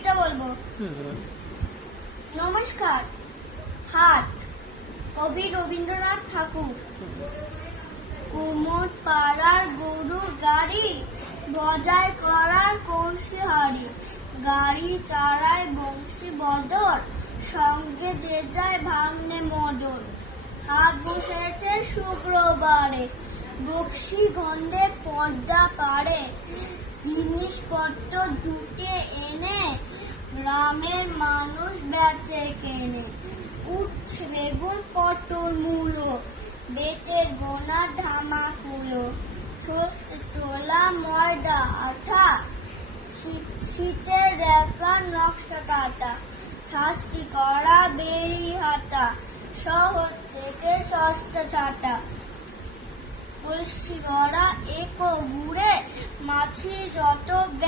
কবিতা বলবো। নমস্কার। হাট, কবি রবীন্দ্রনাথ ঠাকুর। কুমোর পাড়ার গরুর গাড়ি, বজায় করার কলসি হাড়ি। গাড়ি চালায় বংশী বদর, সঙ্গে যে যায় ভাগ্নে মদর। হাট বসেছে শুক্রবারে, বক্সি গন্ডে পর্দা পারে। জিনিসপত্র জুটে এনে গ্রামের মানুষ বেচে কেনে। উচ্ছে বেগুন পটল মূলো, বেতের বোনা ধামা কুলো। ছোলা ময়দা আঠা, শীতের রেপার নকশা কাটা। ছাঁচি করা বেরি হাটা, শহর থেকে সস্তা ছাটা। কলসি ভরা একো গুড়ে, মাছি যত